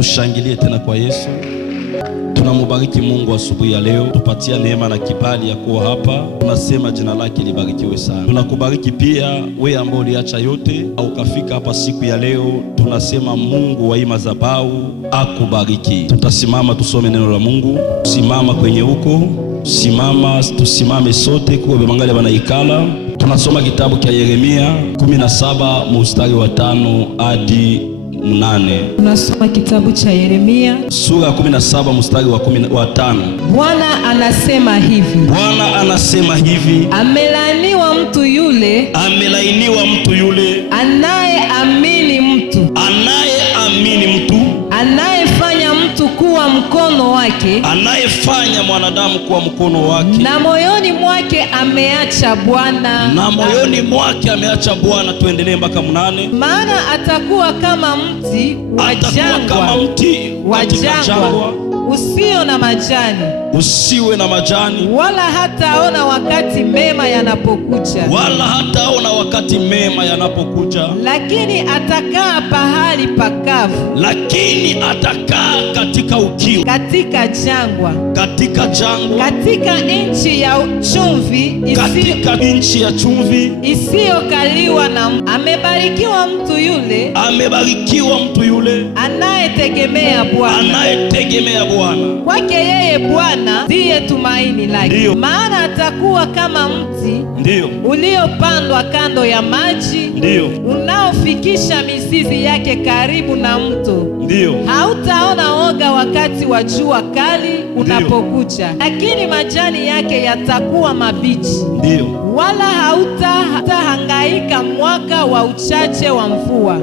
Tushangilie tena kwa Yesu. Tunamubariki Mungu asubuhi ya leo, tupatia neema na kibali ya kuwa hapa. Tunasema jina lake libarikiwe sana. Tunakubariki pia wewe ambao uliacha yote au ukafika hapa siku ya leo. Tunasema Mungu wa hii madhabahu akubariki. Tutasimama tusome neno la Mungu. Simama kwenye huko, simama, tusimame sote kwa bemangale banaikala. Tunasoma kitabu cha Yeremia 17 mstari wa 5 hadi 8. Tunasoma kitabu cha Yeremia sura ya 17 mstari wa 5. Bwana anasema hivi. Bwana anasema hivi. Amelaaniwa mtu yule, amelaaniwa mtu yule anayeamini mtu, anayefanya mtu kuwa mkono wake, anayefanya mwanadamu kuwa mkono wake, na moyoni mwake ameacha Bwana, na moyoni mwake ameacha Bwana. Tuendelee mpaka 8. Maana atakuwa kama mti wa jangwa, usio na majani, usiwe na majani, wala hataona wakati mema yanapokuja, lakini atakaa pahali pakavu, katika ukiwa, katika jangwa, katika nchi ya chumvi, isiyokaliwa na mtu. Amebarikiwa mtu yule, anayetegemea Bwana. Kwake yeye Bwana ndiye tumaini lake. Maana atakuwa kama mti uliopandwa kando ya maji, unaofikisha mizizi yake karibu na mto. Hautaona woga wakati wa jua kali unapokuja, lakini majani yake yatakuwa mabichi. Wala hautahangaika mwaka wa uchache wa mvua,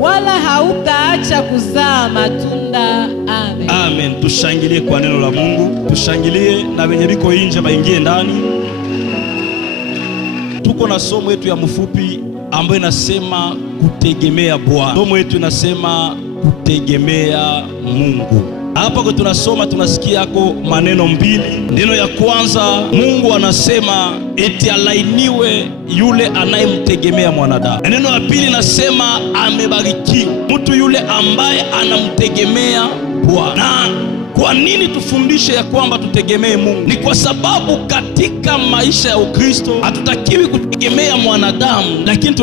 wala hautaacha kuzaa matunda. Amen. Amen. Tushangilie kwa neno la Mungu. Tushangilie na wenye biko nje baingie ndani. Tuko na somo yetu ya mfupi ambayo inasema kutegemea Bwana. Somo yetu inasema kutegemea Mungu. Hapa kwa tunasoma tunasikia yako maneno mbili. Neno ya kwanza, Mungu anasema eti alainiwe yule anayemtegemea mwanadamu. Neno la pili nasema amebarikiwa mtu yule ambaye anamtegemea Bwana. Kwa nini tufundishe ya kwamba tutegemee Mungu? Ni kwa sababu katika maisha ya Ukristo hatutakiwi kutegemea mwanadamu, lakini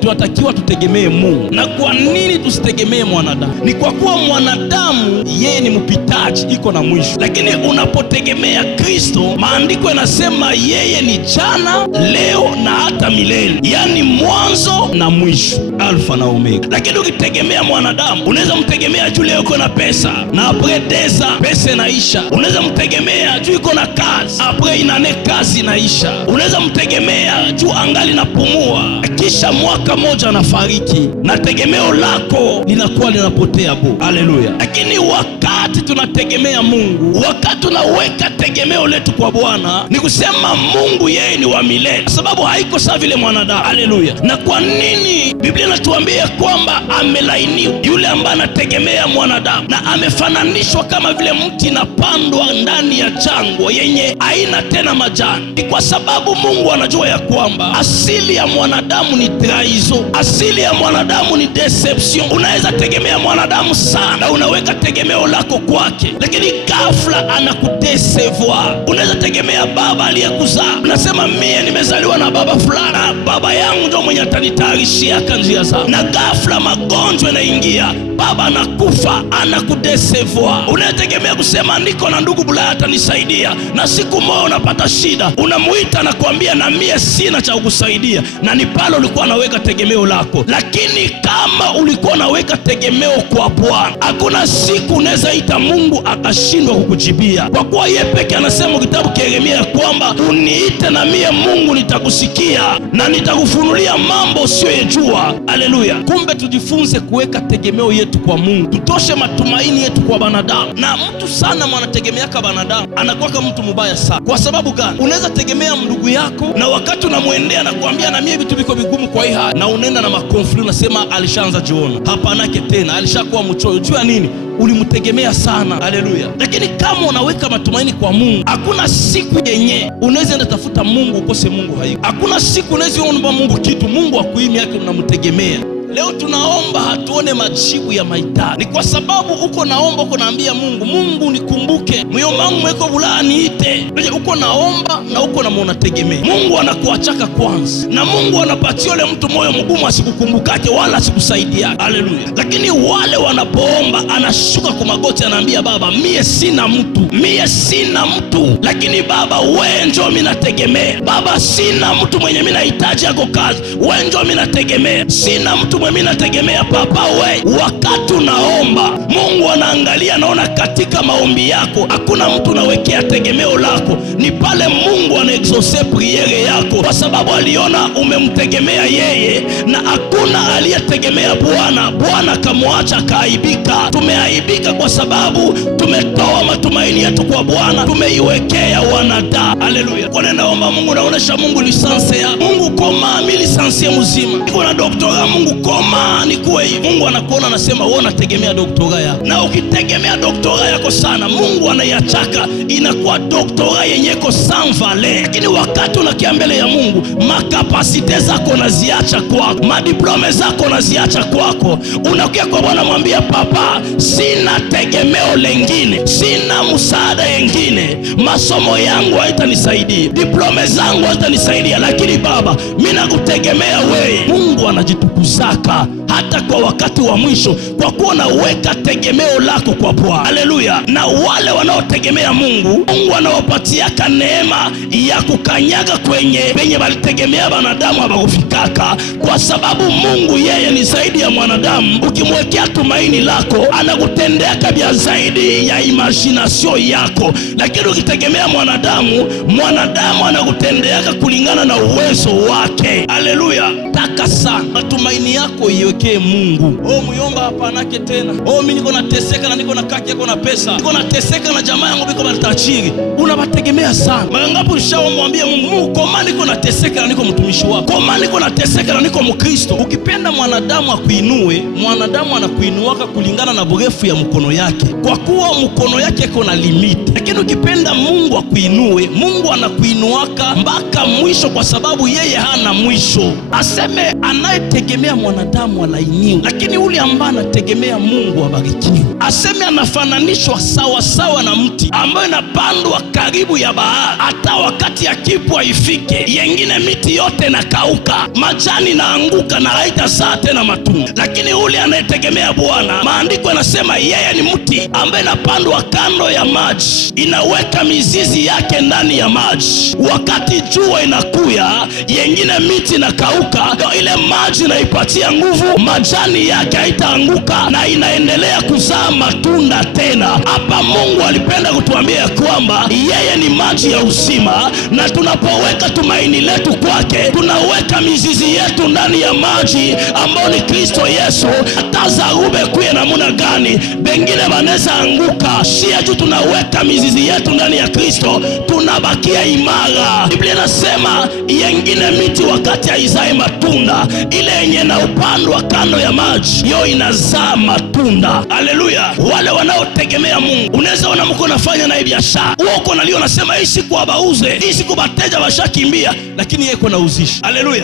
tunatakiwa tutegemee Mungu. Na kwa nini tusitegemee mwanadamu? Ni kwa kuwa mwanadamu yeye ni mpitaji, iko na mwisho. Lakini unapotegemea Kristo, maandiko yanasema yeye ni jana, leo na hata milele, yaani mwanzo na mwisho, Alfa na Omega. Lakini ukitegemea mwanadamu, unaweza mtegemea juu leo uko na pesa na apredeza pesa inaisha. Unaweza mtegemea juu iko na kazi, apre inane kazi inaisha. Unaweza mtegemea juu angali napumua, kisha mwaka moja anafariki, na tegemeo lako linakuwa linapotea bu. Haleluya. Lakini wakati tunategemea Mungu, wakati tunaweka tegemeo letu kwa Bwana, ni kusema Mungu yeye ni wa milele, sababu haiko sawa vile mwanadamu. Haleluya. Na kwa nini Biblia inatuambia kwamba amelainiwa yule ambaye anategemea mwanadamu, na amefananishwa kama vile mti napandwa ndani ya jangwa yenye haina tena majani? Ni kwa sababu Mungu anajua ya kwamba asili ya mwanadamu ni traizo, asili ya mwanadamu ni deception. Unaweza tegemea mwanadamu sana, unaweka tegemeo lako kwake, lakini ghafla anakudesevoir. Unaweza tegemea baba aliyekuzaa, unasema mie nimezaliwa na baba fulani, baba yangu ndio mwenye atanitayarishia njia zangu, na ghafla magonjwa yanaingia, baba anakufa, anakudesevoir. Unategemea kusema niko na ndugu Bulaya atanisaidia, na siku moja unapata shida, unamuita na kuambia na mie sina cha kukusaidia, na ni pale ulikuwa unaweka tegemeo lako. Lakini kama ulikuwa unaweka tegemeo kwa Bwana, hakuna siku unaweza ita Mungu akashindwa kukujibia, kwa kuwa yeye peke anasema kitabu cha Yeremia kwamba uniite na mie Mungu nitakusikia na nitakufunulia mambo usiyojua. Haleluya. Kumbe tujifunze kuweka tegemeo yetu kwa Mungu, tutoshe matumaini yetu kwa wanadamu. Na mtu sana mwanategemea kwa wanadamu anakuwa kama mtu mbaya sana. Kwa sababu gani? Unaweza tegemea ndugu yako, na wakati unamwendea na kuambia na mie vitu viko vigumu kwa hii hali, na unaenda na makonflikt, unasema alishaanza jiona, hapanake tena, alishakuwa mchoyo. Jua nini? Ulimtegemea sana. Haleluya. Lakini kama unaweka matumaini kwa Mungu, hakuna siku yenye unaweza enda tafuta Mungu ukose Mungu haiko. Hakuna siku unaweza omba Mungu kitu Mungu akuimi yake unamtegemea. Leo tunaomba hatuone majibu ya mahitaji, ni kwa sababu uko naomba, uko naambia Mungu, Mungu nikumbuke, muyomba wangu mweko bulaya niite. Uko naomba na uko na munategemea. Mungu anakuachaka kwanza, na Mungu anapatia yule mtu moyo mgumu asikukumbukake wala asikusaidia. Haleluya. Lakini wale wanapoomba, anashuka kwa magoti, anaambia Baba, mie sina mtu, lakini Baba wewe njoo mimi nategemea. Baba, sina mtu mwenye mimi nahitaji yako kazi, wewe njoo mimi nategemea. Sina mtu mwenye mimi nategemea Papa wewe. Wakati unaomba, Mungu anaangalia, naona katika maombi yako hakuna mtu unawekea tegemeo lako, ni pale Mungu anaexauce priere yako, kwa sababu aliona umemtegemea yeye na hakuna aliyetegemea Bwana. Bwana kamwacha kaaibika. Tumeaibika kwa sababu tumetoa matumaini yetu kwa Bwana, tumeiwekea wanadamu. Haleluya. Kwa nenda omba Mungu, naonesha Mungu lisanse ya Mungu, koma mimi lisanse mzima, niko na doktora. Mungu koma nikuwe hivi. Mungu anakuona, anasema wewe unategemea doktora yako, na ukitegemea doktora yako sana, Mungu anaiachaka inakuwa doktora yenyeko sans valeur. Lakini wakati unakia mbele ya Mungu, makapasite zako naziacha kwako, madiplome zako naziacha kwako, unakia kwa Bwana, mwambia Papa, sina tegemeo lengine, sina msaada yengine, masomo yangu haitanisaidia, diplome zangu haitanisaidia, lakini Baba mimi nakutegemea wewe. Mungu anajitukuzaka hata kwa wakati wa mwisho, kwa kuwa unaweka tegemeo lako kwa Bwana. Haleluya. Na wale wanaotegemea Mungu, Mungu anawapatiaka neema ya kukanyaga penye walitegemea wanadamu hawakufikaka, kwa sababu Mungu yeye ni zaidi ya mwanadamu. Ukimwekea tumaini lako, anakutendea kabia zaidi ya imagination yako. Lakini ukitegemea mwanadamu anakutendeaka kulingana na uwezo wake. Haleluya. Taka sana matumaini yako iwekee Mungu. Muyomba hapanake tena. Mimi niko nateseka na niko na kaki yako na pesa, niko nateseka na jamaa yangu biko batachiri. Unabategemea sana. Mara ngapi ushaomwambia Mungu, koma niko nateseka na niko mtumishi wako, koma niko nateseka na niko Mkristo. Ukipenda mwanadamu akuinue, mwanadamu anakuinuaka kulingana na burefu ya mkono yake, kwa kuwa mkono yake iko na limit. Lakini ukipenda Mungu akuinue, Mungu anakuinuaka mpaka mwisho, kwa sababu yeye hana mwisho. Aseme anayetegemea mwanadamu alainiwe, lakini ule ambaye anategemea Mungu abarikiwe. Aseme anafananishwa sawa sawa na mti ambaye inapandwa karibu ya bahari, hata wakati ya kipwa ifike, yengine miti yote nakauka, majani naanguka na haitazaa tena matunda. Lakini ule anayetegemea Bwana, maandiko yanasema yeye ni mti ambaye inapandwa kando ya maji, inaweka mizizi yake ndani ya maji. Wakati jua inakuya, yengine miti nakauka, ile maji naipatia nguvu, majani yake haitaanguka na inaendelea kuzaa matunda tena. Hapa Mungu alipenda kutuambia kwamba yeye ni maji ya uzima, na tunapoweka tumaini letu kwake, tunaweka mizizi yetu ndani ya maji ambao ni Kristo Yesu. Hata zarube kuye namuna gani, bengine wanaweza anguka, shia juu tunaweka mizizi yetu ndani ya Kristo, tunabakia imara. Biblia inasema yengine miti wakati haizae matunda, ile yenye na upandwa kando ya maji yo inazaa matunda. Haleluya. Wale wanaotegemea Mungu, unaweza ona mko nafanya na biashara, uko nalio nasema hii siku abauze, hii siku bateja washakimbia, lakini yeye kuna uzishi. Haleluya.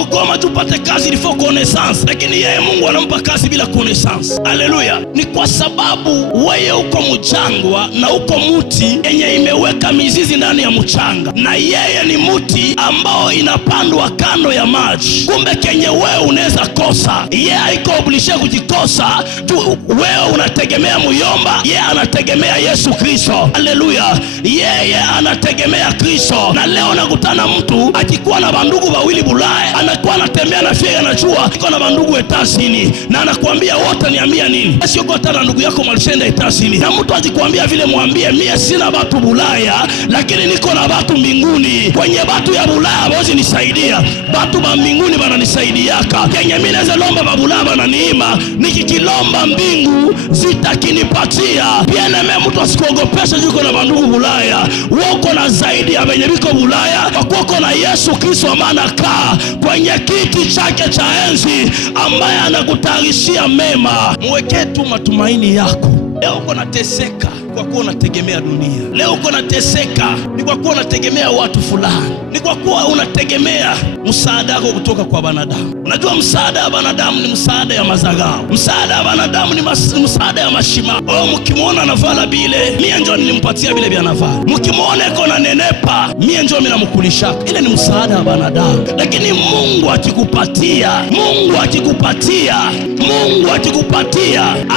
Mgoma tupate kazi ilifo connaissance, lakini yeye Mungu anampa kazi bila connaissance. Haleluya. Ni kwa sababu wewe uko mchangwa na uko muti yenye imeweka mizizi ndani ya mchanga, na yeye ni muti ambao inapandwa kando ya maji. Kumbe kenye wewe unaweza kosa, yeye haiko obligé kujikosa tu. Wewe unategemea muyomba, yeye anategemea Yesu Kristo. Haleluya. Yeye anategemea Kristo. Na leo nakutana mtu akikuwa na bandugu bawili Bulaya, anakuwa anatembea na fia, anajua iko na bandugu etasini, na anakuambia wote niambia nini? Sio kwa tana ndugu yako malishenda etasini. Na mtu ajikwambia vile, mwambie mie sina batu Bulaya, lakini niko na batu mbinguni. Kwenye batu ya Bulaya bozi nisaidia, batu ba mbinguni bananisaidiaka. Kenye mimi naweza lomba ba Bulaya bananiima, nikikilomba mbingu zitakinipatia. Pia neme mtu asikuogopesha juko na bandugu Bulaya, wako na zaidi ya benye biko Bulaya, wako na Yesu Kristo amana kaa kwenye kiti chake cha enzi, ambaye anakutayarishia mema. Mweke tu matumaini yako. Leo uko nateseka, kwa kuwa unategemea dunia. Leo uko unateseka ni kwa kuwa unategemea watu fulani, ni kwa kuwa unategemea msaada wako kutoka kwa wanadamu. Unajua msaada wa wanadamu ni msaada ya mazagao, msaada wa wanadamu ni msaada ya mashima. Mkimwona anavala bile, mie njoo nilimpatia bile vya navala. Mkimwona eko na nenepa, mie njoo mimi namkulishaka. Ile ni msaada wa wanadamu. Lakini Mungu akikupatia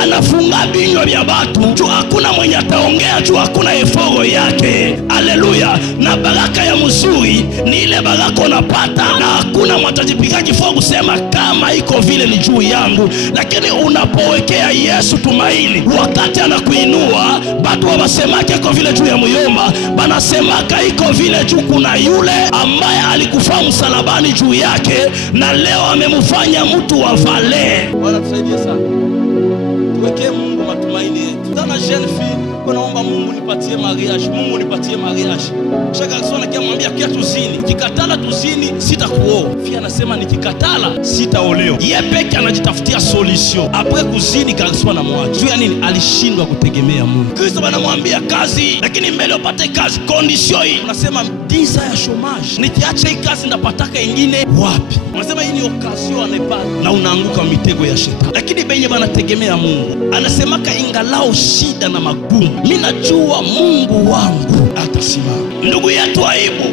anafunga vinywa vya watu, juu hakuna mwenye ataongea, juu hakuna eforo yake. Haleluya! Na baraka ya mzuri ni ile baraka unapata, na hakuna mtajipiga kifua kusema kama iko vile ni juu yangu. Lakini unapowekea Yesu tumaini, wakati anakuinua, watu wasemake iko vile juu ya muyomba, banasemaka iko vile juu kuna yule ambaye alikufa msalabani juu yake, na leo amemfanya mtu wa vale. Bwana tusaidie sana, tuwekee Mungu matumaini yetu. Sana jeune fille naomba Mungu nipatie mariage, Mungu nipatie mariage. Shaka kisona kiamwambia kia tuzini, nikikatala tuzini sitakuoa. Fia anasema nikikatala sitaolewa. Yeye peke anajitafutia solution. Après kuzini kariswa na mwacho. Juu ya nini? Alishindwa kutegemea Mungu. Kristo anamwambia kazi, lakini mbele upate kazi condition hii. Unasema disa ya chômage. Nikiacha hii kazi ndapataka ingine wapi? Unasema hii ni occasion anepata, na unaanguka mitego ya shetani. Lakini benye banategemea Mungu, anasemaka ingalao shida na magumu, mimi najua Mungu wangu atasimama. Ndugu yetu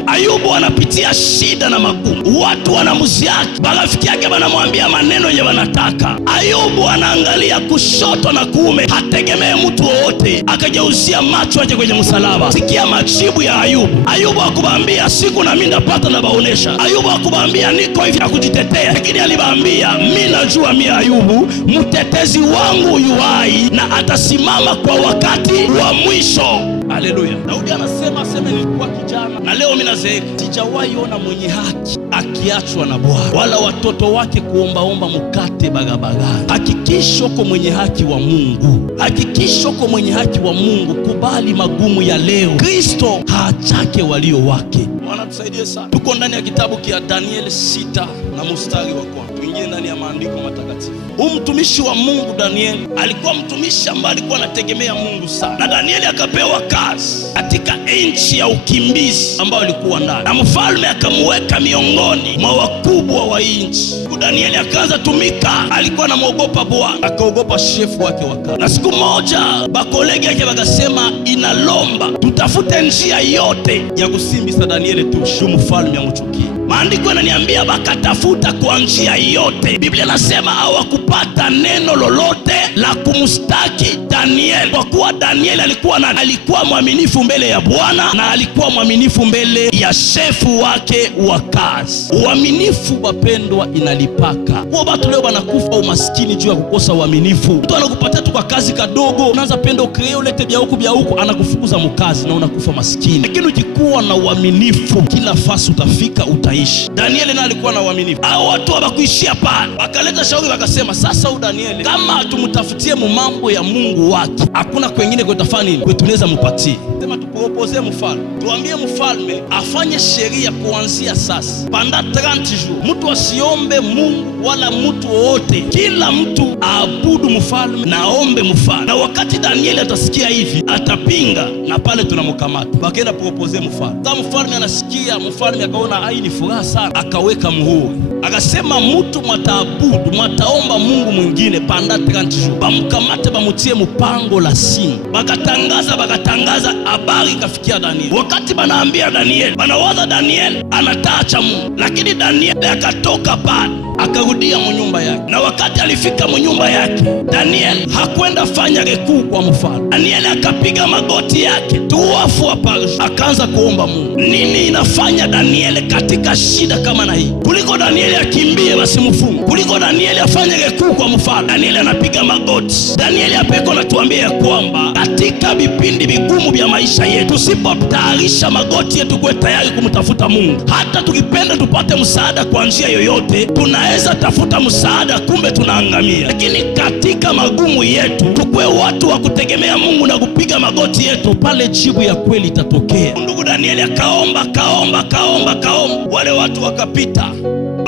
Ayubu anapitia shida na magumu. Watu wanamziaki, marafiki yake wanamwambia maneno yenye wanataka. Ayubu anaangalia kushoto na kuume, hategemee mtu wowote, akageuzia macho yake kwenye msalaba. Sikia majibu ya Ayubu. Ayubu hakubambia siku na mimi ndapata na baonesha. Ayubu hakubambia niko hivi kujitetea, lakini alibaambia mimi najua mimi Ayubu mtetezi wangu yuai, na atasimama kwa wakati wa mwisho. Haleluya. Daudi anasema nilikuwa kijana na leo mimi nazeeka, sijawahi ona mwenye haki akiachwa na Bwana, wala watoto wake kuombaomba mkate bagabagani. Hakikisho kwa mwenye haki wa Mungu, hakikisho kwa mwenye haki wa Mungu. Kubali magumu ya leo, Kristo haachake walio wake. Bwana tusaidie sana. Tuko ndani ya kitabu kia Daniel 6 na mstari wa 1. Tuingie ndani ya maandiko matakatifu. Mtumishi wa Mungu Daniel alikuwa mtumishi ambaye alikuwa anategemea Mungu sana, na Daniel akapewa kazi katika nchi ya ukimbizi ambayo alikuwa ndani, na mfalme akamweka miongoni mwa wakubwa wa nchi. Daniel akaanza tumika, alikuwa anamwogopa Bwana, akaogopa shefu wake wa kazi. Na siku moja bakolegi yake wakasema inalomba tutafute njia yote ya kusimbisa Daniel tu mfalme amchukie. Maandiko yananiambia bakatafuta kwa njia yote. Biblia nasema hawakupata neno lolote la kumstaki Daniel, kwa kuwa Daniel alikuwa mwaminifu mbele ya Bwana, na alikuwa mwaminifu mbele ya shefu wake wa kazi. Uaminifu bapendwa inalipaka. Kwa watu leo banakufa umaskini juu ya kukosa uaminifu. Mtu anakupatia tu kwa kazi kadogo, unaanza penda ukreo ulete bia huku anakufukuza mkazi na unakufa maskini. Lakini ukikuwa na uaminifu, kila fasi utafika utaishi. Daniel naye alikuwa na uaminifu. Hao watu hawakuishia pale, wakaleta shauri wakasema, sasa huyu Daniel kama tumtafutie mambo ya Mungu wake, hakuna kwengine kutafanya nini kwetuneza mpatie. Sema tupropose mfalme, tuambie mfalme afanye sheria kuanzia sasa panda 30 jours, mtu asiombe Mungu wala mtu wote, kila mtu aabudu mfalme na aombe mfalme. Na wakati Daniel atasikia hivi atapinga, na pale tunamkamata. Bakaenda propose mfalme. Sasa mfalme anasikia, mfalme akaona ai ni furaha sana, akaweka muhuri, akasema mtu mwataabudu mwataomba Mungu mwingine panda 30 jours, bamkamate bamutie mpango la simu. Bakatangaza habari ikafikia Daniel. Wakati banaambia Daniel, banawaza Daniel anataacha Mungu, lakini Daniel akatoka pale akarudia mnyumba yake. Na wakati alifika mnyumba yake, Daniel hakwenda fanya rekuu kwa mfalme. Daniel akapiga magoti yake tuwafu hapa, akaanza kuomba Mungu. Nini inafanya Daniel katika shida kama na hii? Kuliko Daniel akimbie basi mfungo, kuliko Daniel afanye rekuu kwa mfalme, Daniel anapiga magoti. Daniel apeko natuambia kwamba katika vipindi vigumu vya maisha yetu, tusipotayarisha magoti yetu kwa tayari kumtafuta Mungu, hata tukipenda tupate msaada kwa njia yoyote, tunaweza tafuta msaada kumbe tunaangamia. Lakini katika magumu yetu tukue watu wa kutegemea Mungu na kupiga magoti yetu, pale jibu ya kweli itatokea. Ndugu Danieli akaomba. Wale watu wakapita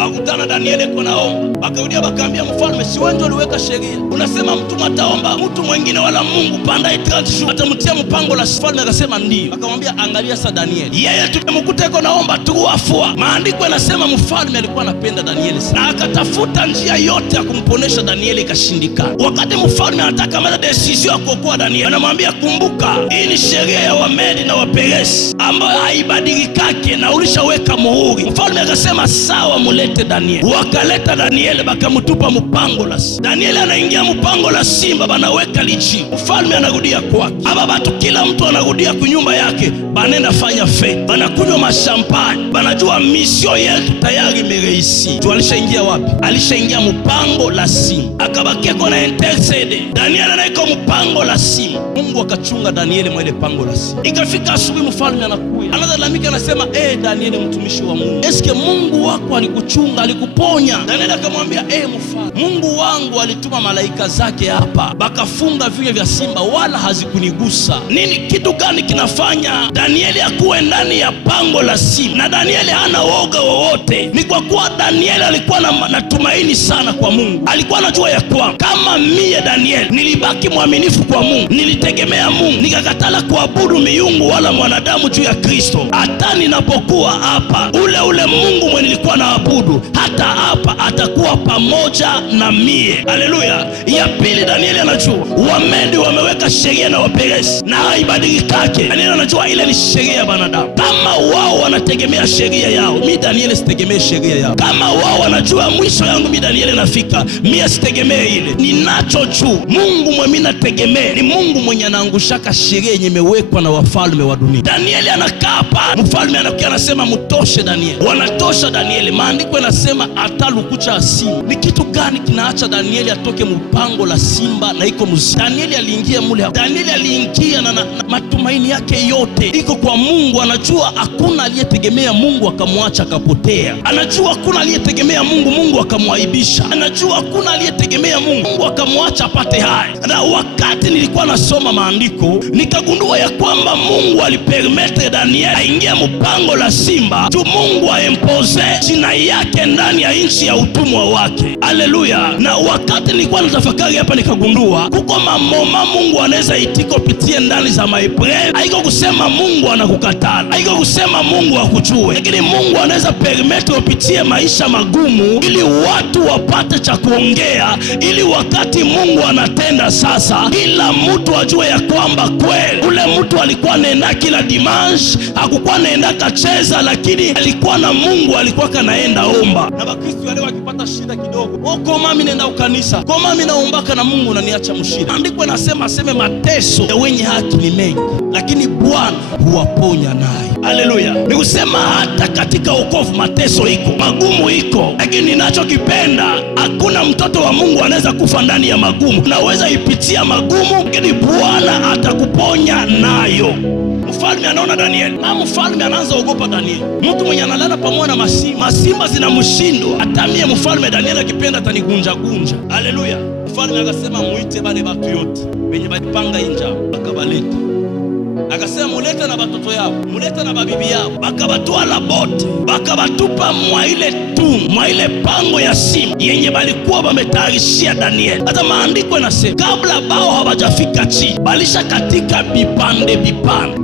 Bakutana Danieli iko naomba. Bakarudia bakaambia mfalme, si wewe ndio uliweka sheria? Unasema mtu mataomba mtu mwingine wala Mungu pandaye 30 jours atamtia mpango la mfalme. Akasema ndio. Akamwambia angalia sasa Danieli. Yeye tumemkuta iko naomba tu afua. Maandiko yanasema mfalme alikuwa anapenda Danieli sana. Na akatafuta njia yote ya kumponesha Danieli ikashindikana. Wakati mfalme anataka mara decision ya kuokoa Danieli, anamwambia kumbuka, hii ni sheria ya Wamedi na Waperesi ambayo haibadilikake na ulishaweka muhuri. Mfalme akasema sawa, mulete Danieli. Wakaleta Danieli bakamtupa mpango la simba. Danieli anaingia mpango la simba, banaweka lichi. Mfalme anarudia kwake. Aba batu kila mtu anarudia kunyumba yake, banenda fanya fete, banakunywa mashampani, banajua mission yetu tayari imereisi. Tu alishaingia wapi? Alishaingia mpango la simba. Akabakia kona intercede. Danieli anaiko mpango la simba. Mungu akachunga Danieli mwa ile pango la simba. Ikafika asubuhi mfalme anakuja. Analalamika anasema, Danieli mtumishi wa Mungu, eske Mungu wako alikuchunga, alikuponya? Danieli akamwambia, mfalme, Mungu wangu alituma malaika zake hapa, bakafunga vinywa vya simba wala hazikunigusa. Nini, kitu gani kinafanya Danieli akuwe ndani ya pango la simba? Na Danieli hana woga wowote. Ni kwa kuwa Danieli alikuwa na tumaini sana kwa Mungu. Alikuwa anajua ya kwamba kama mie Danieli nilibaki mwaminifu kwa Mungu, nilitegemea Mungu, nikakatala kuabudu miungu wala mwanadamu juu ya Kristo, hata ninapokuwa hapa, ule Mungu mwenye nilikuwa naabudu hata hapa atakuwa pamoja na mie. Haleluya. Ya pili, Danieli anajua Wamedi wameweka sheria na Waperesi na haibadilikake. Danieli anajua ile ni sheria ya wanadamu. Kama wao wanategemea sheria yao, mi Danieli sitegemee sheria yao. Kama wao wanajua mwisho yangu mi Danieli nafika, mimi sitegemee ile. Ninacho juu Mungu mwenye nategemea ni Mungu mwenye anaangushaka sheria yenye imewekwa na wafalme wa dunia. Danieli anakaa pale, mfalme anakuja anasema mutoshe Danieli. Wanatosha Danieli. Maandiko yanasema atalukucha simba. Ni kitu gani kinaacha Danieli atoke mpango la simba na iko mzima? Danieli aliingia mule. Danieli aliingia na matumaini yake yote iko kwa Mungu. Anajua hakuna aliyetegemea Mungu akamwacha akapotea. Anajua hakuna aliyetegemea Mungu, Mungu akamwaibisha. Anajua hakuna aliyetegemea Mungu, Mungu akamwacha apate haya. Na wakati nilikuwa nasoma maandiko, nikagundua ya kwamba Mungu alipermete Danieli aingia mpango la simba tu Mungu aimpose jina yake ndani ya nchi ya utumwa wake. Haleluya. Na wakati nilikuwa natafakari hapa, nikagundua kuko mamoma Mungu anaweza itiko pitie ndani za maepreve. Haiko kusema Mungu anakukatala, haiko kusema Mungu hakujue, lakini Mungu anaweza permete upitie maisha magumu ili watu wapate cha kuongea, ili wakati Mungu anatenda sasa, kila mtu ajue ya kwamba kweli ule mtu alikuwa nenda kila dimanche, hakukuwa nenda kacheza, lakini alikuwa na Mungu, alikuwa kanaenda omba. Na Bakristo wale wakipata shida kidogo, koma mimi nenda ukanisa, koma mimi naombaka na Mungu unaniacha mshida. Andiko nasema aseme mateso ya wenye haki ni mengi, lakini Bwana huwaponya naye. Haleluya. Ni kusema hata katika wokovu mateso iko, magumu iko, lakini ninachokipenda hakuna mtoto wa Mungu anaweza kufa ndani ya magumu. Unaweza ipitia magumu, lakini Bwana atakuponya nayo. Mfalme anaona Danieli, na mfalme anaanza ogopa Danieli. Mtu mwenye analala pamoja na masimba zinamshindwa, hata mie mfalme Danieli akipenda atanigunja gunja. Haleluya. Mfalme akasema muite bale batu yote wenye balipanga inja, bakabaleta. Akasema muleta na batoto yao, muleta na babibi yao. Bakabatwala bote, bakabatupa mwa ile pango ya simba yenye balikuwa bametayarishia Danieli. Hata maandiko yanasema kabla bao hawajafika chini, balisha katika vipande.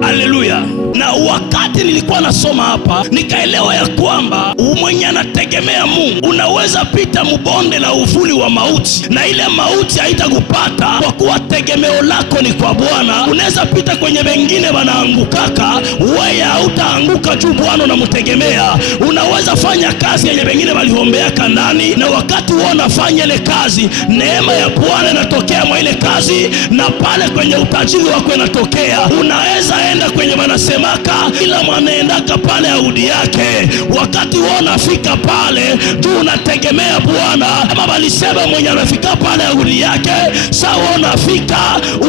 Haleluya. Na wakati nilikuwa nasoma hapa, nikaelewa ya kwamba mwenye anategemea Mungu unaweza pita mbonde la uvuli wa mauti, na ile mauti haitakupata kwa kuwa tegemeo lako ni kwa Bwana. Unaweza pita kwenye wengine wanaangukaka, wewe hautaanguka juu Bwana unamtegemea. Unaweza fanya kazi yenye wengine walihombeaka ndani, na wakati wewe unafanya ile kazi, neema ya Bwana inatokea mwa ile kazi, na pale kwenye utajiri wako inatokea. Unaweza enda kwenye wanasemaka kila mwanaendaka pale arudi yake. Wakati wewe unafika pale juu unategemea Bwana, kama walisema mwenye anafika pale arudi yake, sawa unafika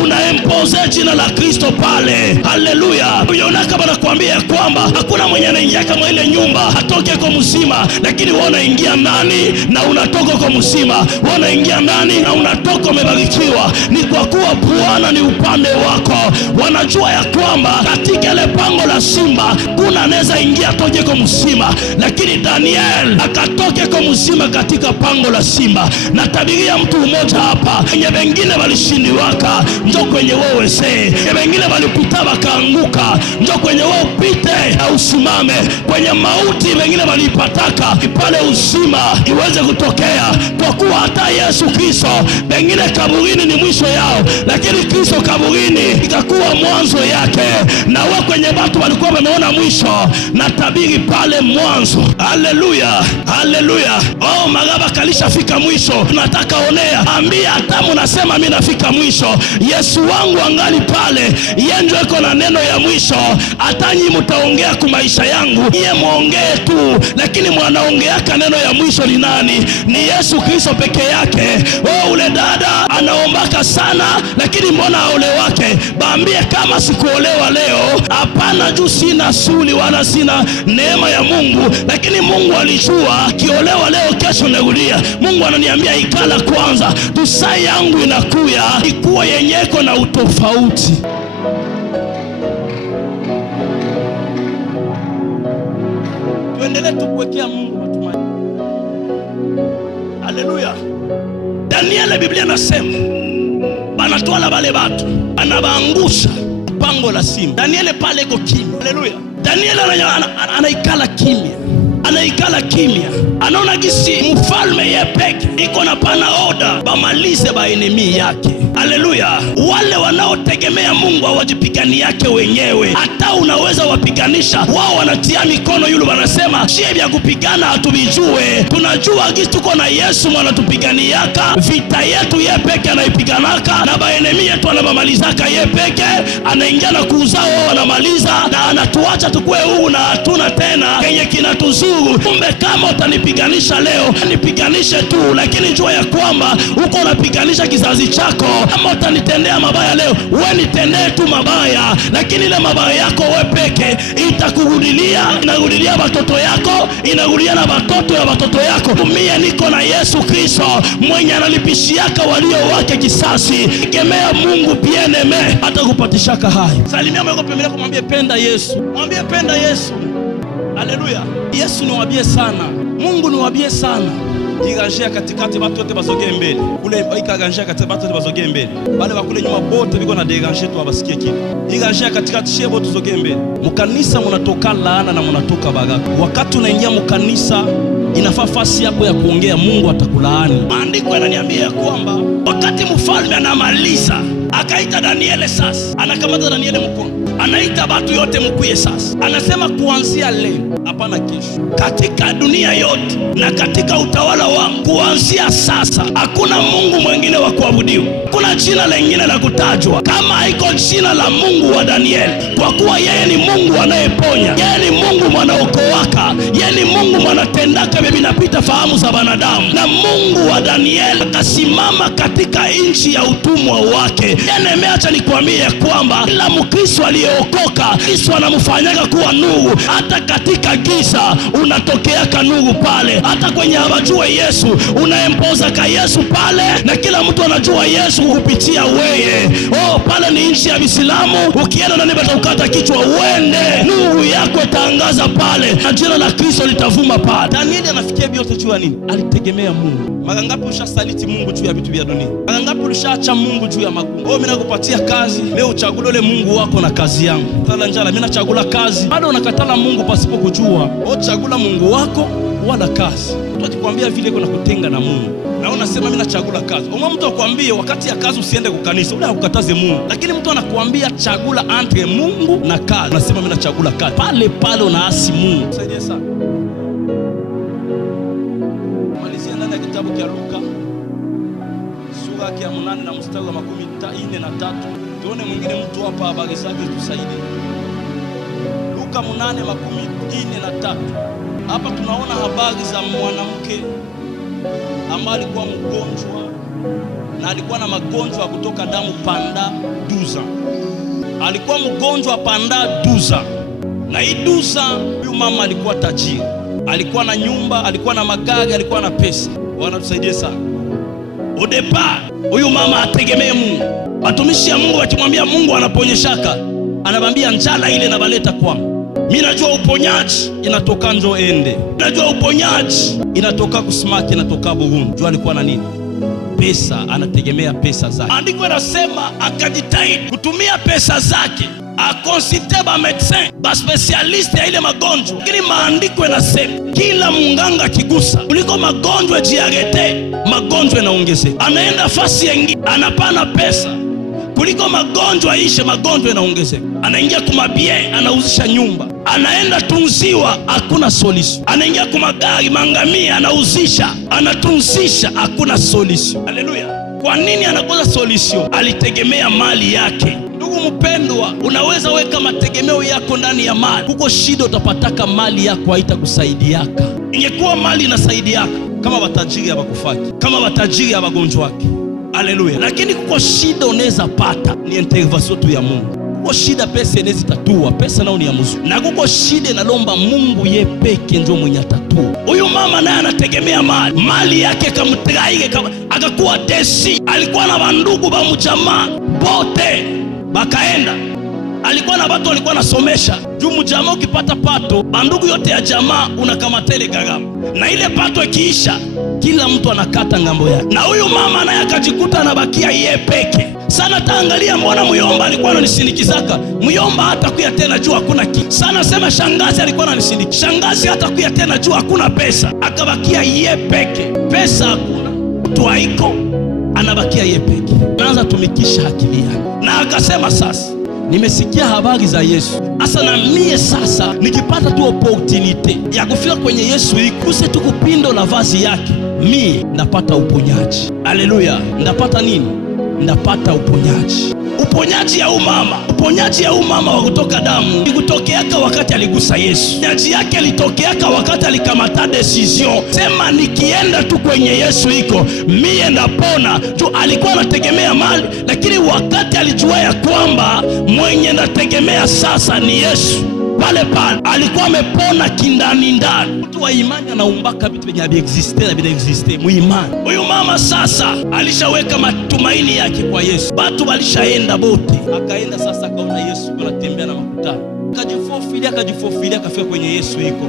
unaempoze Expose jina la Kristo pale. Haleluya. Unaona kama nakwambia kwamba hakuna mwenye anaingia kama ile nyumba atoke kwa mzima, lakini wewe unaingia ndani na unatoka kwa mzima. Wewe unaingia ndani na unatoka umebarikiwa. Ni kwa kuwa Bwana ni upande wako. Wanajua ya kwamba katika ile pango la simba kuna anaweza ingia toke kwa mzima, lakini Daniel akatoke kwa mzima katika pango la simba. Na tabiria mtu mmoja hapa, wenye wengine walishindiwaka, njoo kwenye wewe see. Wengine walipita wakaanguka, njoo kwenye wewe upite na usimame. Kwenye mauti wengine walipataka, pale uzima iweze kutokea. Kwa kuwa hata Yesu Kristo wengine kaburini ni mwisho yao, lakini Kristo kaburini ikakuwa mwanzo yake. Na wewe kwenye watu walikuwa wameona mwisho, na tabiri pale mwanzo. Haleluya, haleluya. Oh, magaba kalishafika mwisho. Tunataka onea, ambia hata mnasema mimi nafika mwisho, Yesu wangu angali pale. Yeye ndio yuko na neno ya mwisho. Hata nyinyi mtaongea kwa maisha yangu, yeye muongee tu, lakini mwanaongeaka neno ya mwisho ni nani? Ni Yesu Kristo peke yake. Oh, ule dada anaombaka sana, lakini mbona ole wake? Baambie kama sikuolewa leo, hapana juu sina suli wala sina neema ya Mungu, lakini Mungu alijua kiolewa leo kesho narudia. Mungu ananiambia ikala kwanza, tusai yangu inakuya ikuwa yenyeko na utofauti. Tuendelee tukuwekea Mungu matumaini. Haleluya. Daniel, Biblia nasema banatwala wale watu, anabaangusha pango la simba. Daniel pale iko kimya. Haleluya. Daniel anaikala kimya. Anaikala kimya. Anaona gisi mfalme yeye peke iko na pana oda bamalize ba enemy yake. Haleluya. Wale wanaotegemea Mungu hawajipigani yake wenyewe. Hata unaweza wapiganisha, wao wanatia mikono yule, wanasema shie vya kupigana hatubijue. Tunajua gisi tuko na Yesu mwana tupiganiaka. Vita yetu yeye peke anaipiganaka, na ba enemy yetu anabamalizaka yeye peke. Anaingia na kuuzao wao wanamaliza, na anatuacha tukue huru na hatuna tena kenye kinatuzuru. Kumbe kama utanipiganisha leo, nipiganishe tu, lakini jua ya kwamba uko unapiganisha kizazi chako. Kama utanitendea mabaya leo, wewe nitendee tu mabaya, lakini ile mabaya yako wewe peke itakurudilia, inarudilia watoto yako, inarudilia na watoto ya watoto yako. Mimi niko na Yesu Kristo mwenye analipishiaka walio wake kisasi. Tegemea Mungu bien-aime, hata kupatishaka hai. Salimia mwako pembeni, kumwambie penda Yesu. Mwambie penda Yesu. Haleluya. Yesu ni wabie sana. Mungu ni wabie sana. Iganjia katikati watu wote basogee mbele. Kule ikaganjia katikati watu wote basogee mbele. Wale wakule nyuma bote biko na deganjia tu abasikie kitu. Iganjia katikati shebo tuzogee mbele. Mukanisa munatoka laana na munatoka baraka. Wakati unaingia mukanisa, inafaa fasi yako ya kuongea, Mungu atakulaani. Maandiko yananiambia kwamba wakati mfalme anamaliza, akaita Daniel sasa. Anakamata Daniel mkono, anaita watu yote mkuye sasa. Anasema kuanzia leo, hapana kesho, katika dunia yote na katika utawala wangu, kuanzia sasa hakuna Mungu mwingine wa kuabudiwa. Kuna jina lingine la kutajwa kama haiko jina la Mungu wa Daniel, kwa kuwa yeye ni Mungu anayeponya, yeye ni Mungu mwanaokoaka, yeye ni Mungu mwanatendaka bibi napita fahamu za wanadamu. Na Mungu wa Daniel akasimama katika nchi ya utumwa wake. Nimeacha nikwambie kwamba kila Mkristo aliyeokoka, Kristo anamfanyaga kuwa nuru. Hata katika giza unatokeaka nuru pale. Hata kwenye hawajue Yesu, unaempoza ka Yesu pale, na kila mtu anajua Yesu kupitia wewe. Oh, pale ni nchi ya Uislamu. Ukienda ndani batakukata kichwa uende. Nuru yako itaangaza pale, na jina la Kristo litavuma pale. Danieli anafikia vyote juu ya nini? Alitegemea Mungu. Mara ngapi ushasaliti Mungu juu ya vitu vya dunia? Mara ngapi ulishaacha Mungu juu ya magumu? Oh, mimi nakupatia kazi leo, uchagule ule Mungu wako na kazi yangu. Tala njala, mimi nachagula kazi, bado unakatala Mungu pasipo kujua. Oh, chagula Mungu wako wala kazi. Mtu akikwambia vile kuna kutenga na Mungu, na unasema mimi nachagula kazi. Umwa mtu akwambie wakati ya kazi usiende kukanisa, ule hakukataze Mungu. Lakini mtu anakuambia chagula entre Mungu na kazi, unasema mimi nachagula kazi. Pale pale unaasi Mungu. Saidie sana. Malizia ndani ya kitabu cha Luka sura ya 8 na mstari wa 43. Tuone mwingine mtu hapa habari zake tusaidie. Luka 8:43. Hapa tunaona habari za mwanamke ambaye alikuwa mgonjwa na alikuwa na magonjwa ya kutoka damu panda duza. Alikuwa mgonjwa panda duza, na hii duza, huyu mama alikuwa tajiri, alikuwa na nyumba, alikuwa na magari, alikuwa na pesa. Bwana tusaidie sana. Odepa huyu mama ategemee Mungu. Watumishi ya Mungu wakimwambia Mungu anaponyeshaka, anabambia njala ile na baleta kwangu. Mimi najua uponyaji inatoka njo ende. Najua uponyaji inatoka kusimaki, inatoka Burundi. Jua alikuwa na nini? Pesa, anategemea pesa zake. Andiko yanasema akajitahidi kutumia pesa zake, akonsulte ba medecin, ba specialist ya ile magonjwa. Lakini maandiko yanasema kila munganga akigusa, kuliko magonjwa jiarete, magonjwa yanaongezeka. Anaenda fasi nyingine, anapana pesa, kuliko magonjwa ishe, magonjwa yanaongezeka. Anaingia kumabie, anauzisha nyumba. Anaenda tunziwa, hakuna solution. Anaingia kumagari, mangamia, anauzisha, anatunzisha, hakuna solution. Haleluya. Kwa nini anakosa solution? Alitegemea mali yake. Ndugu mpendwa, unaweza weka mategemeo yako ndani ya mali. Kuko shida utapataka mali yako haitakusaidiaka. Ingekuwa mali inasaidiaka, kama watajiri hawakufaki, kama watajiri hawagonjwaki. Haleluya. Lakini kuko shida unaweza pata, ni intervention tu ya Mungu. Kuko shida pesa inaweza tatua, pesa nao ni ya Mungu. Na kuko shida inalomba Mungu ye peke ndio mwenye atatua. Huyu mama naye anategemea mali. Mali yake kamtraige, akakuwa desi. Alikuwa na bandugu ba mjamaa bote bakaenda. Alikuwa na watu walikuwa nasomesha. Juu mjamaa ukipata pato, bandugu yote ya jamaa unakamata ile gharama. Na ile pato ikiisha, kila mtu anakata ngambo yake. Na huyu mama naye akajikuta anabakia yeye peke. Sana taangalia, mbona muyomba alikuwa ananisindikiza? Muyomba hata kuya tena juu hakuna kitu. Sana sema shangazi alikuwa ananisindikiza. Shangazi hata kuya tena juu hakuna pesa. Akabakia yeye peke. Pesa hakuna, mtu haiko, anabakia yeye peke. Anaanza tumikisha akili yake. Na akasema sasa, nimesikia habari za Yesu. Asa na mie sasa nikipata tu opportunity ya kufika kwenye Yesu ikuse tu kupindo la vazi yake, mie ndapata uponyaji. Haleluya. Ndapata nini? Ndapata uponyaji. Uponyaji ya umama, uponyaji ya umama wa kutoka damu ikutokeaka wakati aligusa Yesu. Uponyaji yake alitokeaka wakati alikamata decision, sema nikienda tu kwenye Yesu iko mie ndapona. Tu alikuwa anategemea mali, lakini wakati alijua ya kwamba mwenye ndategemea sasa ni Yesu, pale pale alikuwa amepona kindani ndani. Mtu wa imani anaumbaka vitu vyenye haviexiste na vinaexiste muimani. Huyu mama sasa alishaweka matumaini yake kwa Yesu. Watu walishaenda bote, akaenda sasa, akaona Yesu anatembea na makutano, akajifofilia akafika kwenye Yesu iko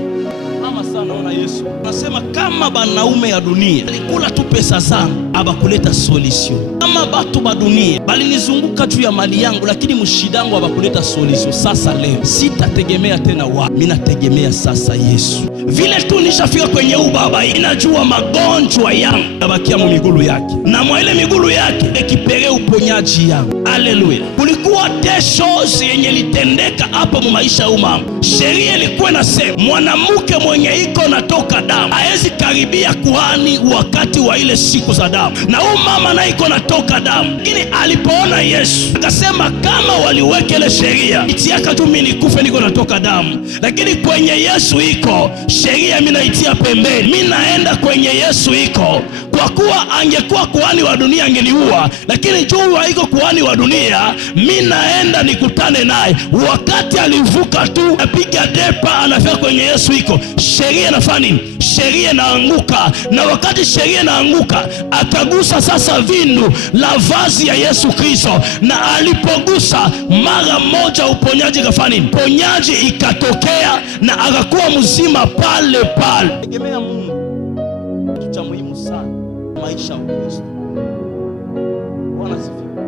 mama sana. Naona Yesu nasema kama banaume ya dunia alikula tu pesa zangu, abakuleta solution. Kama batu ba dunia balinizunguka juu ya mali yangu, lakini mshidangu abakuleta solution. Sasa leo sitategemea tena wa, mimi nategemea sasa Yesu. Vile tu nishafika kwenye ubaba, inajua magonjwa yangu nabakia mu migulu yake, na mwa ile migulu yake ekipere uponyaji yangu. Haleluya. Kulikuwa des choses yenye litendeka hapa mu maisha ya umama. Sheria ilikuwa inasema mwanamke mwenye iko natoka damu haezi karibia kuhani wakati wa ile siku za damu, na huyu mama na iko natoka damu. Lakini alipoona Yesu akasema kama waliweka ile sheria itiaka tu mimi nikufe niko natoka damu, lakini kwenye Yesu iko sheria mimi naitia pembeni, mimi naenda kwenye Yesu iko. Kwa kuwa angekuwa kuhani wa dunia angeniua, lakini juu haiko kuhani wa dunia, mimi naenda nikutane naye. Wakati alivuka tu apiga depa anafika kwenye Yesu iko, sheria inafanya nini? Sheria inaanguka. Na wakati sheria inaanguka, atagusa sasa vindu la vazi ya Yesu Kristo, na alipogusa mara moja uponyaji kafanya nini? Ponyaji ikatokea na akakuwa mzima pale pale. Tegemea Mungu, kitu cha muhimu sana maisha ya Kristo. Bwana sifiwe.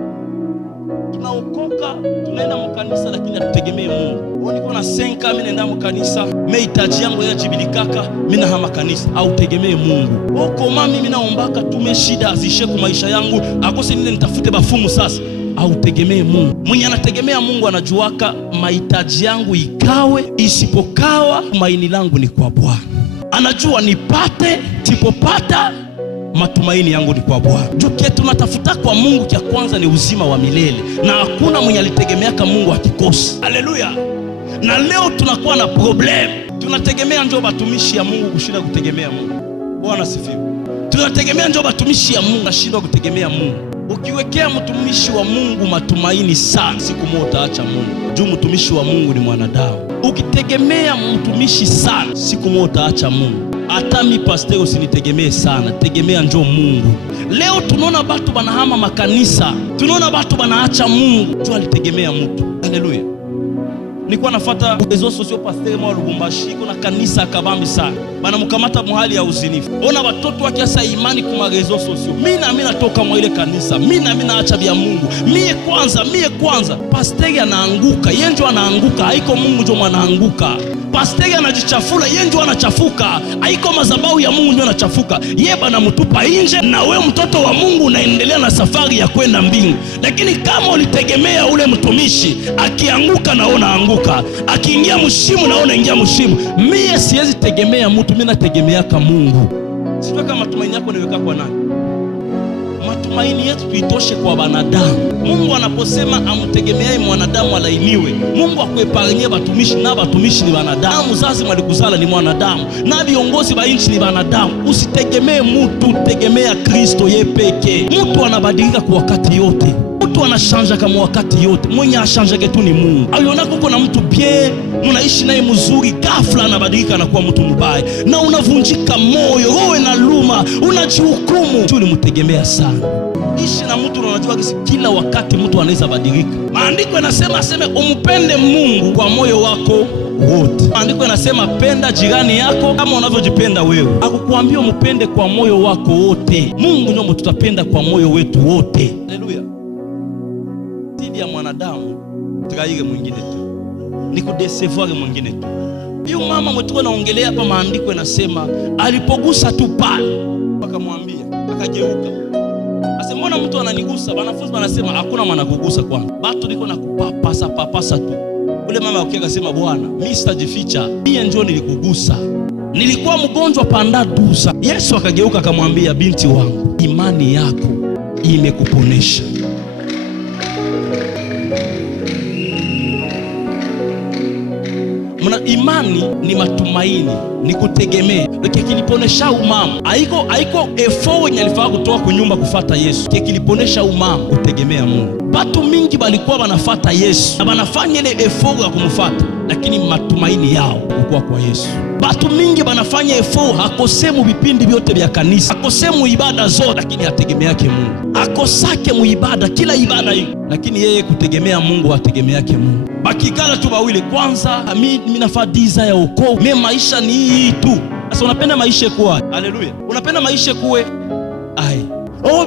Tunaokoka, tunaenda mkanisa, lakini hatutegemee Mungu. Wewe niko na senka, mimi naenda mkanisa, mahitaji yangu yajibilikaka, mimi na hama kanisa. Au tegemee Mungu. Oko mami, mimi naombaka tume shida azishe kwa maisha yangu, akose nile nitafute bafumu sasa. Au tegemee Mungu. Mwenye anategemea Mungu anajuaka mahitaji yangu ikawe isipokawa, tumaini langu ni kwa Bwana. Anajua nipate, tipopata, matumaini yangu ni kwa Bwana. Juke tunatafuta kwa Mungu kia kwanza ni uzima wa milele, na hakuna mwenye alitegemeaka Mungu akikosa. Haleluya. Na leo tunakuwa na problem, tunategemea njoo batumishi ya Mungu kushinda kutegemea Mungu. Bwana sifiwe. Tunategemea njoo batumishi ya Mungu, nashindwa kutegemea Mungu. Ukiwekea mtumishi wa Mungu matumaini sana, siku moja utaacha Mungu. Juu mtumishi wa Mungu ni mwanadamu. Ukitegemea mtumishi sana, siku moja utaacha Mungu. Hata mi pastor usinitegemee sana, tegemea njoo Mungu. Leo tunaona batu banahama makanisa, tunaona batu banaacha Mungu, juu alitegemea mtu. Haleluya. Nilikuwa nafuata rezo sosio pastor mwa Lubumbashi, kuna kanisa kabambi sana. Banamkamata muhali ya uzinifu. Ona watoto wake asa imani kuma rezo sosio. Mimi natoka mwa ile kanisa. Mimi naacha vya Mungu. Mie kwanza. Pastor anaanguka, yeye ndio anaanguka, haiko Mungu ndio anaanguka. Pastor anajichafula, yeye ndio anachafuka, haiko madhabahu ya Mungu ndio anachafuka. Yeye banamtupa nje, na wewe mtoto wa Mungu unaendelea na safari ya kwenda mbingu. Lakini kama ulitegemea ule mtumishi, akianguka na unaanguka, akiingia mshimu na unaingia mshimu. Mie siwezi tegemea mtu, mimi nategemea kama Mungu. Sio kama matumaini yako niweka kwa nani? Matumaini yetu tuitoshe kwa wanadamu. Mungu anaposema amtegemeaye mwanadamu alainiwe, Mungu akuepargne batumishi, na batumishi ni wanadamu. Mzazi mwalikuzala ni mwanadamu, na viongozi wa nchi ni wanadamu. Usitegemee mtu, tegemea Kristo yeye pekee. Mtu anabadilika kwa wakati yote. Mtu anashanja kama wakati yote. Mwenye ashanjake tu ni Mungu. Alionako kuna mtu bien, mnaishi naye mzuri, ghafla anabadilika na kuwa mtu mbaya, na unavunjika moyo, roho inaluma, unajihukumu. Tu ulimtegemea sana. Ishi na mtu unajua kila wakati mtu anaweza badilika. Maandiko yanasema umpende Mungu kwa moyo wako wote. Maandiko yanasema penda jirani yako kama unavyojipenda wewe. Hakukuambia umpende kwa moyo wako wote. Mungu ndio tutapenda kwa moyo wetu wote. Haleluya. Tidi ya mwanadamu tukaige mwingine tu, ni kudesevoir mwingine tu. Hiyo mama mwetu naongelea hapa, maandiko yanasema alipogusa tu pale, akamwambia, akageuka. Asa mbona mtu ananigusa? Wanafunzi wanasema hakuna mwana kugusa kwanza. Batu niko na kupapasa tu. Ule mama akasema, Bwana, mimi sitajificha. Mimi njoo nilikugusa. Nilikuwa mgonjwa panda dusa. Yesu akageuka akamwambia, binti wangu, imani yako imekuponesha. Imani ni matumaini, ni kutegemea. Kiliponesha umama, haiko effort yenye alifaa kutoka kunyumba kufuata Yesu. Kiliponesha umama kutegemea Mungu. Watu mingi balikuwa wanafuata Yesu na banafanya ile effort ya kumfuata, lakini matumaini yao kulikuwa kwa Yesu. Watu mingi banafanya effort, hakosemu vipindi vyote vya kanisa, hakosemu ibada zote, lakini ategemea yake Mungu. Akosake muibada, kila ibada hiyo, lakini yeye kutegemea Mungu, ategemea yake Mungu. Bakikala tu bawili, kwanza mimi nafadiza ya ukoo, mimi maisha ni hii tu. Sasa unapenda maisha kuwa, haleluya, unapenda maisha kuwe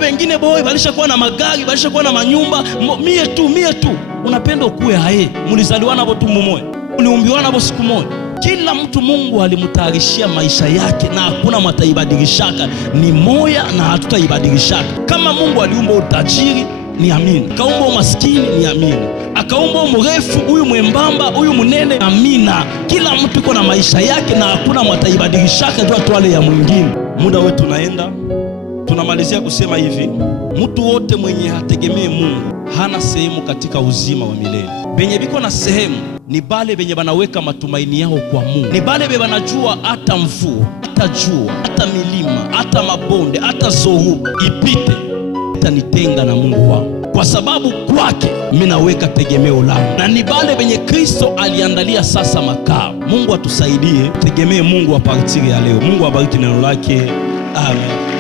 wengine boy balisha kuwa na magari, balisha kuwa na manyumba, mie tu. Unapenda ukuwe hae, mulizaliwa nabo tu mmoja, uliumbiwa nabo siku moja. Kila mtu Mungu alimtayarishia maisha yake, na hakuna mataibadilishaka, ni moya na hatutaibadilishaka. Kama Mungu aliumba utajiri, ni amini. Akaumba umaskini, ni amini. Akaumba mrefu, huyu mwembamba, huyu munene, amina. Kila mtu iko na maisha yake, na hakuna mataibadilishaka jua tuale ya mwingine. Muda wetu naenda, tunamalizia kusema hivi: mtu wote mwenye hategemee Mungu hana sehemu katika uzima wa milele. Benye biko na sehemu ni bale benye banaweka matumaini yao kwa Mungu. Ni bale benye banajua hata mvua, hata jua, hata milima, hata mabonde, hata zoruba ipite, itanitenga na Mungu wangu, kwa sababu kwake mimi naweka tegemeo langu. Na ni bale benye Kristo aliandalia sasa makao. Mungu atusaidie tegemee Mungu a partir ya leo. Mungu abariki neno lake. Amen.